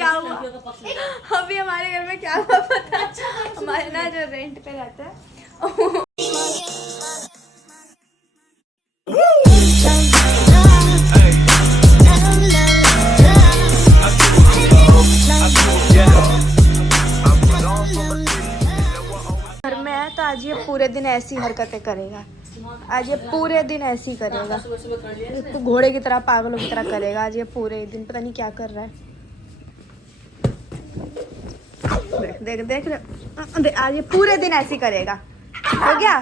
क्या हुआ अभी हमारे घर में क्या हुआ पता है? हमारे ना जो रेंट पे रहते हैं घर में है तो आज ये पूरे दिन ऐसी हरकतें करेगा। आज ये पूरे दिन ऐसी करेगा, तो घोड़े की तरह पागलों की तरह करेगा। आज ये पूरे दिन पता नहीं क्या कर रहा है। देख देख देख आज ये पूरे दिन ऐसी करेगा। हो गया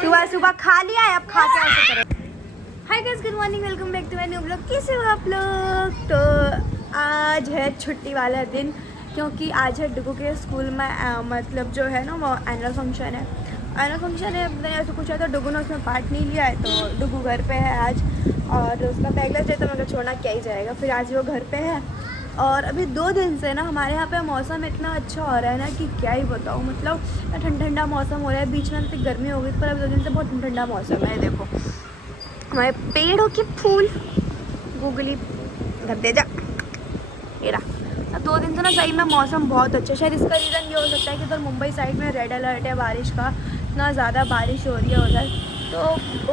सुबह सुबह खा लिया है, अब खा के ऐसे करेगा। Hi guys, good morning, welcome back to my new blog. कैसे हो आप लोग? तो आज है छुट्टी वाला दिन, क्योंकि आज है डुगू के स्कूल में मतलब जो है ना वो एनुअल फंक्शन है। एनुअल फंक्शन है मैंने ऐसा कुछ है, तो डुगू ने उसमें पार्ट नहीं लिया है, तो डुगू घर पे है आज और उसका पहला डे, तो मैं छोड़ना क्या ही जाएगा। फिर आज वो घर पे है और अभी 2 दिन से ना हमारे यहाँ पे मौसम इतना अच्छा हो रहा है ना कि क्या ही बताऊँ। मतलब ठंडा ठंडा मौसम हो रहा है, बीच में तो गर्मी हो गई, पर अभी 2 दिन से बहुत ठंडा ठंडा मौसम है। देखो हमारे पेड़ों के फूल, गूगली घर दे जा एरा। 2 दिन से ना सही में मौसम बहुत अच्छा है। शायद इसका रीज़न ये हो सकता है कि उधर मुंबई साइड में रेड अलर्ट है बारिश का, इतना ज़्यादा बारिश हो रही है उधर, तो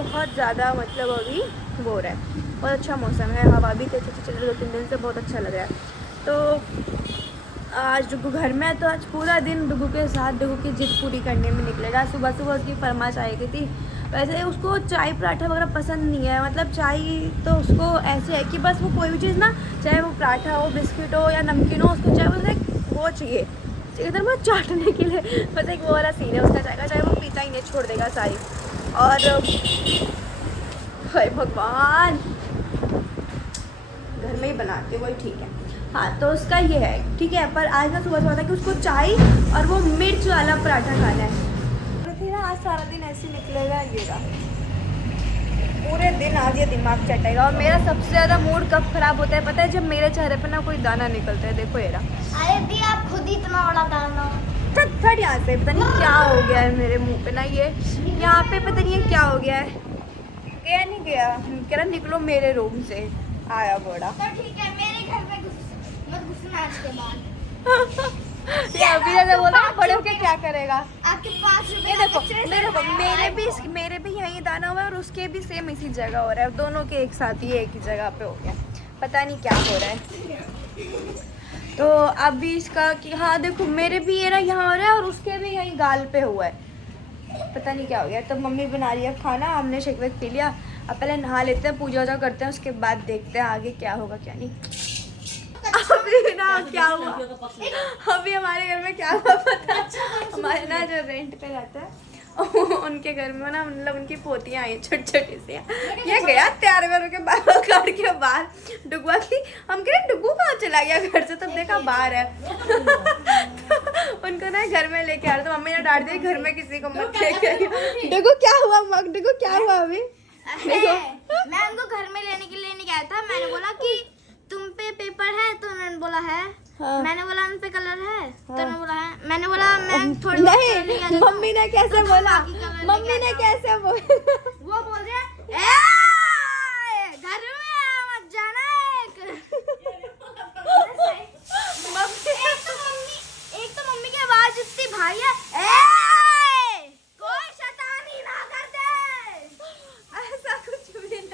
बहुत ज़्यादा मतलब अभी वो हो रहा है। बहुत अच्छा मौसम है, हवा भी तेज चल रही है 2-3 दिन से, बहुत अच्छा लग रहा है। तो आज डुगू घर में है, तो आज पूरा दिन डुगू के साथ डुगू की जिद पूरी करने में निकलेगा। सुबह सुबह उसकी फरमाइश आई गई थी। वैसे उसको चाय पराठा वगैरह पसंद नहीं है, मतलब चाय तो उसको ऐसे है कि बस वो कोई भी चीज़ ना, चाहे वो पराठा हो, बिस्किट हो या नमकीन हो, उसको चाहे बस वो चाहिए इधर वो चाटने के लिए। बस एक वो वाला सीन है उसका चाय का, चाहे वो पीता ही नहीं, छोड़ देगा सारी। और हाय भगवान, घर में ही बनाते वही ठीक है। हाँ तो उसका ये है ठीक है, पर आज ना सुबह सुबह था कि उसको चाय और वो मिर्च वाला पराठा खाना है। आज सारा दिन ऐसे निकलेगा ये पूरे दिन, आज ये दिमाग चटेगा। और मेरा सबसे ज़्यादा मूड कब खराब होता है पता है? जब मेरे चेहरे पे ना कोई दाना निकलता है। देखो येरा, अरे दी आप खुद ही इतना बड़ा दाना फट यहाँ से, पता नहीं क्या हो गया है मेरे मुंह पे ना, ये यहाँ पे पता नहीं है क्या हो गया है। गया नहीं गया, कह रहा निकलो मेरे रूम से, आया बड़ा। तो ठीक है, मेरे घर में मत घुसना आज के बाद। ये अभी जैसे बोला बड़े होके क्या करेगा? आपके 5 रुपए देखो मेरे भी यही दाना हुआ है और उसके भी सेम इसी जगह हो रहा है, दोनों के एक साथ ही एक ही जगह पे हो गया। पता नहीं क्या हो रहा है। तो अभी इसका कि हाँ देखो मेरे भी ये ना यहाँ हो रहा है और उसके भी यहीं गाल पे हुआ है, पता नहीं क्या हो गया। तो मम्मी बना रही है खाना, हमने शेक वेक पी लिया, अब पहले नहा लेते हैं, पूजा वूजा करते हैं, उसके बाद देखते हैं आगे क्या होगा क्या नहीं। अभी ना क्या हुआ, अभी हमारे घर में क्या हुआ पता है? हमारे ना जो रेंट पे रहते हैं उनके घर में ना मतलब उनकी पोतियाँ आई छोटी छोटी सी, ये गया तैयार कर के बाल काट के बाहर डुगुआ की। हम कह रहे डुगू कहाँ चला गया घर से, तब देखा बाहर है। तो उनको ना घर में लेके आ रहे, तो मम्मी ने डांट दी घर में किसी को मत लेके आई। डुगू क्या हुआ मग, डुगू क्या हुआ अभी? देखो मैं उनको घर में लेने के लिए नहीं गया था, मैंने बोला कि तुम पे पेपर है, तो उन्होंने बोला है। हाँ। मैंने बोला उन पे कलर है, हाँ। तो उन्होंने बोला है। मैंने बोला मैं थोड़ी नहीं, मम्मी ने कैसे तो बोला, मम्मी ने कैसे बोला? वो बोल रहे घर में मत जाना एक तो मम्मी की आवाज इतनी भारी है, कोई शैतानी ना कर दे। ऐसा कुछ भी नहीं,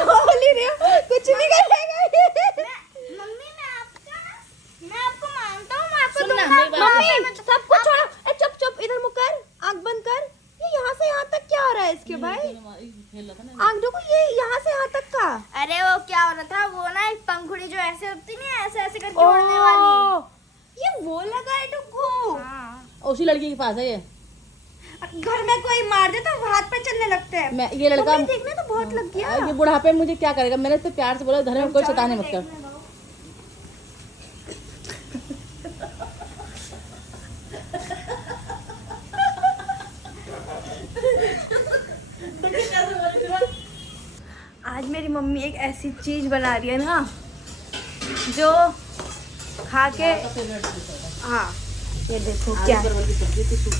बोल ही रही हूँ, कुछ नहीं करेगा मम्मी। मैं आपको मानता हूँ, मैं आपको मम्मी सब कुछ छोड़ो, चुप चुप इधर मुँह कर, आँख बंद कर। ये यहाँ से यहाँ तक क्या हो रहा है इसके भाई? आँख देखो, ये यहाँ से यहाँ तक का। अरे वो क्या हो रहा था, वो ना एक पंखुड़ी जो ऐसे होती नहीं, ऐसे ऐसे करके उड़ने वाली, ये वो लगा है डुगू। उसी लड़की के पास है ये। घर में कोई मार दे तो हाथ पे चलने लगते हैं। मैं ये लड़का देखने तो बहुत लग गया। ये बुढ़ापे में मुझे क्या करेगा? मैंने इससे प्यार से बोला घर में कोई शैतानी मत कर। आज मेरी मम्मी एक ऐसी चीज बना रही है ना जो खा के, हाँ ये देखो क्या,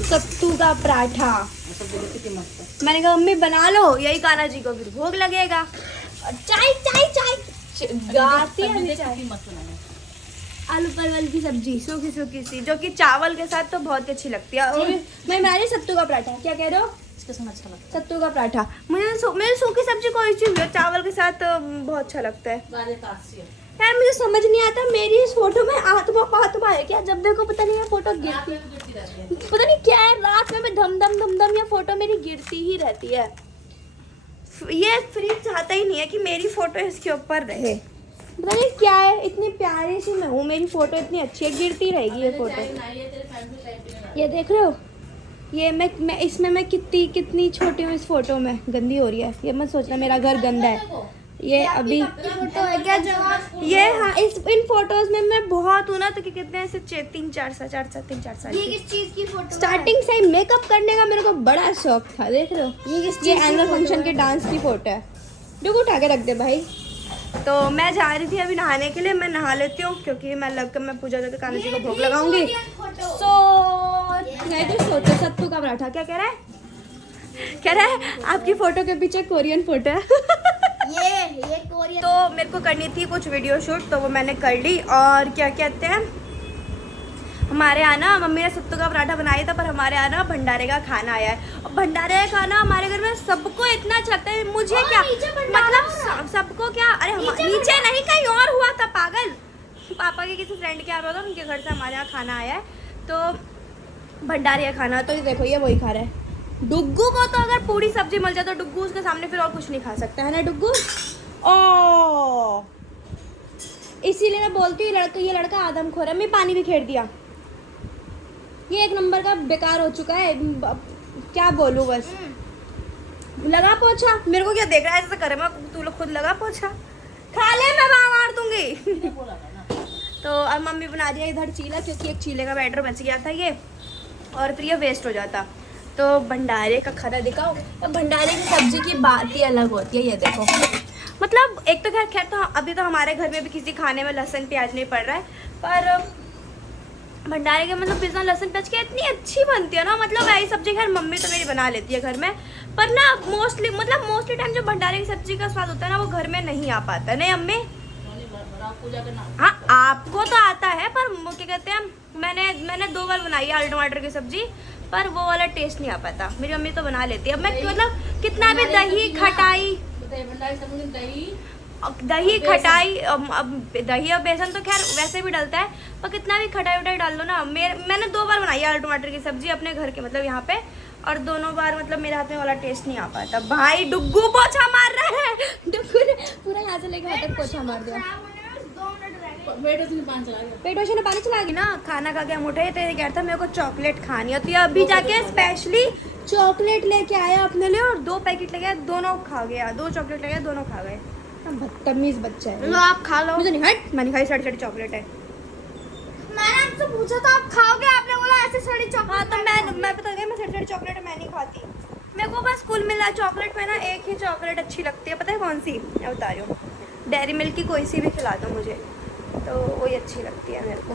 सत्तू का पराठा। सब्जी देखो कितनी मस्त है। मैंने कहा मम्मी बना लो, यही कान्हा जी को फिर भोग लगेगा। और चाय चाय चाय गाती है सब्जी अभी देखो चाय। कितनी मस्त बनाई है। आलू परवल की सब्जी सूखी सूखी सी, जो कि चावल के साथ तो बहुत ही अच्छी लगती है। और मैं बना रही सत्तू का पराठा। क्या कह रहे हो? इसके साथ अच्छा लगता सत्तू का पराठा। मुझे सूखी सब्जी कोई चीज चावल के साथ बहुत अच्छा लगता है। है। गाजर का आसी है। यार मुझे समझ नहीं आता, मेरी इस फोटो में आत्मा है क्या? जब देखो पता नहीं है फोटो गिरती, गिरती रहती है। पता नहीं क्या है, रात में धम धम धम धम ये फोटो मेरी गिरती ही रहती है। ये फ्रिज चाहता ही नहीं है कि मेरी फोटो इसके ऊपर रहे, पता नहीं क्या है। इतनी प्यारी सी मैं हूँ, मेरी फोटो इतनी अच्छी है, गिरती रहेगी ये फोटो। ये देख रहे हो, ये मैं इसमें मैं कितनी छोटी हूँ इस फोटो में। गंदी हो रही है, ये मत सोचना मेरा घर गंदा है। ये अभी फोटो है क्या जवाब? ये हाँ, इन फोटोज में मैं बहुत हूँ ना, तो कितने ऐसे 3-4 साल ये किस चीज की फोटो है? स्टार्टिंग से ही मेकअप करने का मेरे को बड़ा शौक था। देख रहे हो, ये एनुअल फंक्शन के डांस की फोटो है। डुगू उठा के रख दे भाई। तो मैं जा रही थी अभी नहाने के लिए, मैं नहा लेती हूँ क्योंकि मैं पूजा करके कान्हा जी को भोग लगाऊंगी। सोचो सत्तू का पराठा। क्या कह रहा है? कह रहा है आपकी फोटो के पीछे कोरियन फोटो है। ये कोरियन। तो मेरे को करनी थी कुछ वीडियो शूट, तो वो मैंने कर ली। और क्या कहते हैं, हमारे यहाँ ना मम्मी ने सत्तू का पराठा बनाया था, पर हमारे यहाँ ना भंडारे का खाना आया है। और भंडारे का खाना हमारे घर में सबको इतना अच्छा लगता है। मुझे क्या मतलब सबको क्या, अरे नीचे नहीं कहीं और हुआ था पागल। पापा के किसी फ्रेंड के यहाँ हुआ था, उनके घर से हमारे यहाँ खाना आया है। तो भंडारे का खाना, तो ये देखो ये वही खा रहा है। डुग्गू को तो अगर पूरी सब्जी मिल जाए तो डुग्गू उसके सामने फिर और कुछ नहीं खा सकता है ना डुग्गू। ओ इसीलिए मैं बोलती हूँ ये लड़का आदमखोर है। मैं पानी भी खेड़ दिया, ये एक नंबर का बेकार हो चुका है। क्या बोलूँ, बस लगा पोछा। मेरे को क्या देख रहा है ऐसे करे, मैं तू लोग खुद लगा पोछा। खा ले, मैं मार दूंगी। तो अब मम्मी बना दिया इधर चीला, क्योंकि एक चीले का बैटर बच गया था ये, और फिर ये वेस्ट हो जाता। तो भंडारे का खाना दिखाओ। तो भंडारे की सब्जी की बात ही अलग होती है। ये देखो, मतलब एक तो खैर तो अभी तो हमारे घर में भी किसी खाने में लहसुन प्याज नहीं पड़ रहा है, पर भंडारे के मतलब बिना लहसुन प्याज के इतनी अच्छी बनती है ना। मतलब ऐसी सब्जी खैर मम्मी तो मेरी बना लेती है घर में, पर ना मोस्टली टाइम जो भंडारे की सब्जी का स्वाद होता है ना, वो घर में नहीं आ पाता। नहीं अम्मी? हाँ आपको तो आता है, पर क्या कहते हैं, मैंने 2 बार बनाई है आलू टमाटर की सब्जी, पर वो वाला टेस्ट नहीं आ पाता। मेरी मम्मी तो बना लेती है। अब मैं मतलब कितना भी दही खटाई, अब दही और बेसन तो खैर वैसे भी डलता है, पर कितना भी खटाई उटाई डाल दो ना। मैंने 2 बार बनाई है आलू टमाटर की सब्जी अपने घर के, मतलब यहाँ पे, और दोनों बार मतलब मेरे हाथ में वाला टेस्ट नहीं आ पाता। भाई डुग्गू पोछा मार रहा है। डुग्गू ने पूरा यहाँ से लेकर हाथ तक पोछा मार दिया। पेट वैसे ने पानी चला गया ना। खाना खा के हम उठे थे, कह रहा था मेरे को चॉकलेट खानी है, तो ये अभी जाके स्पेशली चॉकलेट लेके आया अपने लिए, और 2 पैकेट लेके आया, दोनों खा गया। 2 चॉकलेट लेके दोनों खा गए। बदतमीज बच्चा है। लो आप खा लो। मुझे नहीं, हट, मैंने खाई साड़ी चॉकलेट है। मैंने आपसे पूछा था आप खाओगे, आपने बोला ऐसे सड़ी चॉकलेट। हाँ तो मैं बता गई, मैं साड़ी चॉकलेट मैं नहीं खाती। मेरे को बस कुल मिला चॉकलेट में ना एक ही चॉकलेट अच्छी लगती है, पता है कौन सी? मैं बता रही हूँ, डेयरी मिल्क की कोई सी भी खिला दो मुझे, तो वही अच्छी लगती है मेरे को।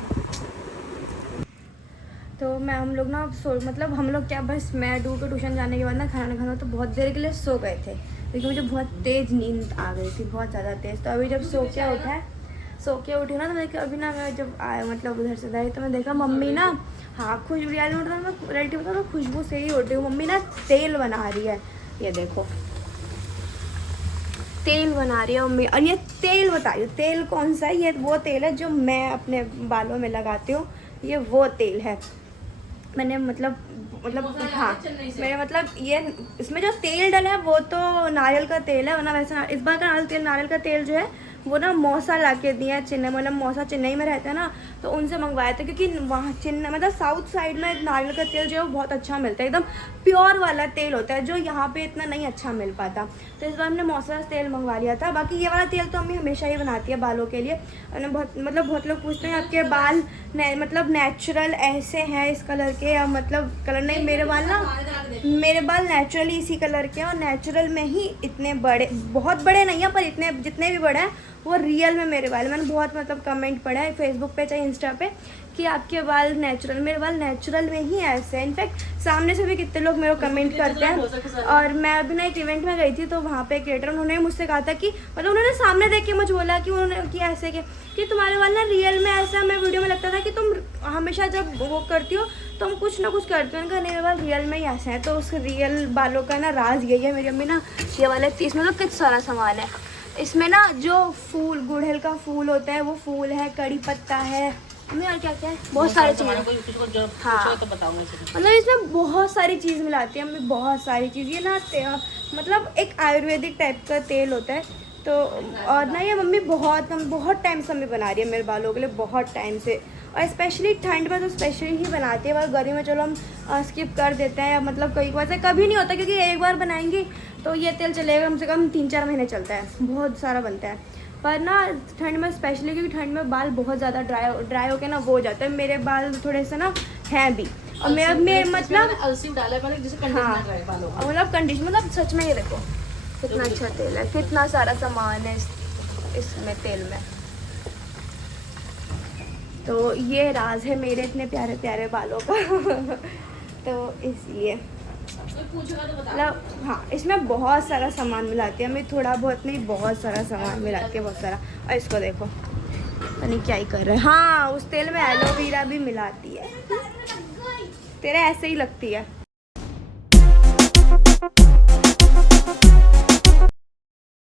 तो हम लोग ना मतलब हम लोग क्या, बस मैं डू के ट्यूशन जाने के बाद ना खाना तो बहुत देर के लिए सो गए थे, क्योंकि मुझे बहुत तेज़ नींद आ गई थी, बहुत ज़्यादा तेज़। तो अभी जब सो के उठी ना, तो मैं अभी ना मैं जब आया मतलब उधर से आई, तो मैं देखा मम्मी ना, हाँ खुशबू रियली उठ रहा, मैं रिलेटिव बता तो खुशबू से ही उठ रही हूँ। मम्मी ना तेल बना रही है, ये देखो तेल बना रही है मम्मी। और ये तेल बताइए, तेल कौन सा है? ये वो तेल है जो मैं अपने बालों में लगाती हूँ, ये वो तेल है। मैंने मतलब हाँ मेरे मतलब ये इसमें जो तेल डला है वो तो नारियल का तेल है, वरना वैसे इस बार का नारियल का तेल जो है वो ना मौसा ला के दिया है चेन्नई, मतलब मौसा चेन्नई में रहता है ना, तो उनसे मंगवाया था, क्योंकि वहाँ चेन्नई मतलब साउथ साइड में नारियल का तेल जो है वो बहुत अच्छा मिलता है, एकदम प्योर वाला तेल होता है, जो यहाँ पे इतना नहीं अच्छा मिल पाता। तो इस बार हमने मौसा तेल मंगवा लिया था। बाकी ये वाला तेल तो मम्मी हमेशा ही बनाती है बालों के लिए। और बहुत लोग पूछते हैं आपके बाल मतलब नेचुरल ऐसे हैं इस कलर के, या मतलब कलर नहीं, मेरे बाल नेचुरली इसी कलर के हैं, और नेचुरल में ही इतने बड़े, बहुत बड़े नहीं हैं, पर इतने जितने भी बड़े हैं वो रियल में मेरे बाल। मैंने बहुत मतलब कमेंट पढ़ा है फेसबुक पे चाहे इंस्टा पे कि आपके बाल नेचुरल, मेरे बाल नेचुरल में ही ऐसे हैं। इनफैक्ट सामने से भी कितने लोग मेरे को कमेंट करते हैं। और मैं अभी ना एक इवेंट में गई थी तो वहाँ पे क्रिएटर उन्होंने मुझसे कहा था कि मतलब उन्होंने सामने देख के मुझे बोला कि उन्होंने कि ऐसे कि तुम्हारे बाल ना रियल में ऐसा, मैं वीडियो में लगता था कि तुम हमेशा जब वो करती हो तुम कुछ ना कुछ करती हो। उनका मेरे बाल रियल में ही ऐसे हैं। तो उस रियल बालों का ना राज यही है। मेरी अम्मी ना ये वाले, इसमें तो कितना सारा सामान है। इसमें ना जो फूल, गुड़हल का फूल होता है वो फूल है, कड़ी पत्ता है, मम्मी और क्या क्या है, बहुत सारी चीज़ें। हाँ तो बताऊंगा। मतलब इसमें बहुत सारी चीज़ मिलाती है मम्मी, बहुत सारी चीज़। ये ना मतलब एक आयुर्वेदिक टाइप का तेल होता है। तो और ना ये मम्मी बहुत टाइम से मम्मी बना रही है मेरे बालों के लिए, बहुत टाइम से। और स्पेशली ठंड में तो स्पेशली ही बनाती है। और गर्मी में चलो हम स्किप कर देते हैं, मतलब कई बार से कभी नहीं होता क्योंकि एक बार बनाएंगे तो ये तेल चलेगा कम से कम 3-4 महीने चलता है, बहुत सारा बनता है। पर ना ठंड में स्पेशली, क्योंकि ठंड में बाल बहुत ज़्यादा ड्राई हो के ना वो हो जाता है। मेरे बाल थोड़े से ना हैं भी, और मैं मतलब अलसी डाला है मैंने, जिसे कंडीशनर है बालों का। मतलब कंडीशन, मतलब सच में ये देखो कितना अच्छा तेल है, कितना सारा सामान है इसमें तेल में। तो ये राज है मेरे इतने प्यारे प्यारे बालों का तो इसलिए मतलब हाँ, इसमें बहुत सारा सामान मिलाती है हमें, थोड़ा बहुत नहीं बहुत सारा सामान मिलाती है, बहुत सारा। और इसको देखो नहीं क्या ही कर रहा है। हाँ, उस तेल में एलोवेरा भी मिलाती है। तेरा ऐसे ही लगती है।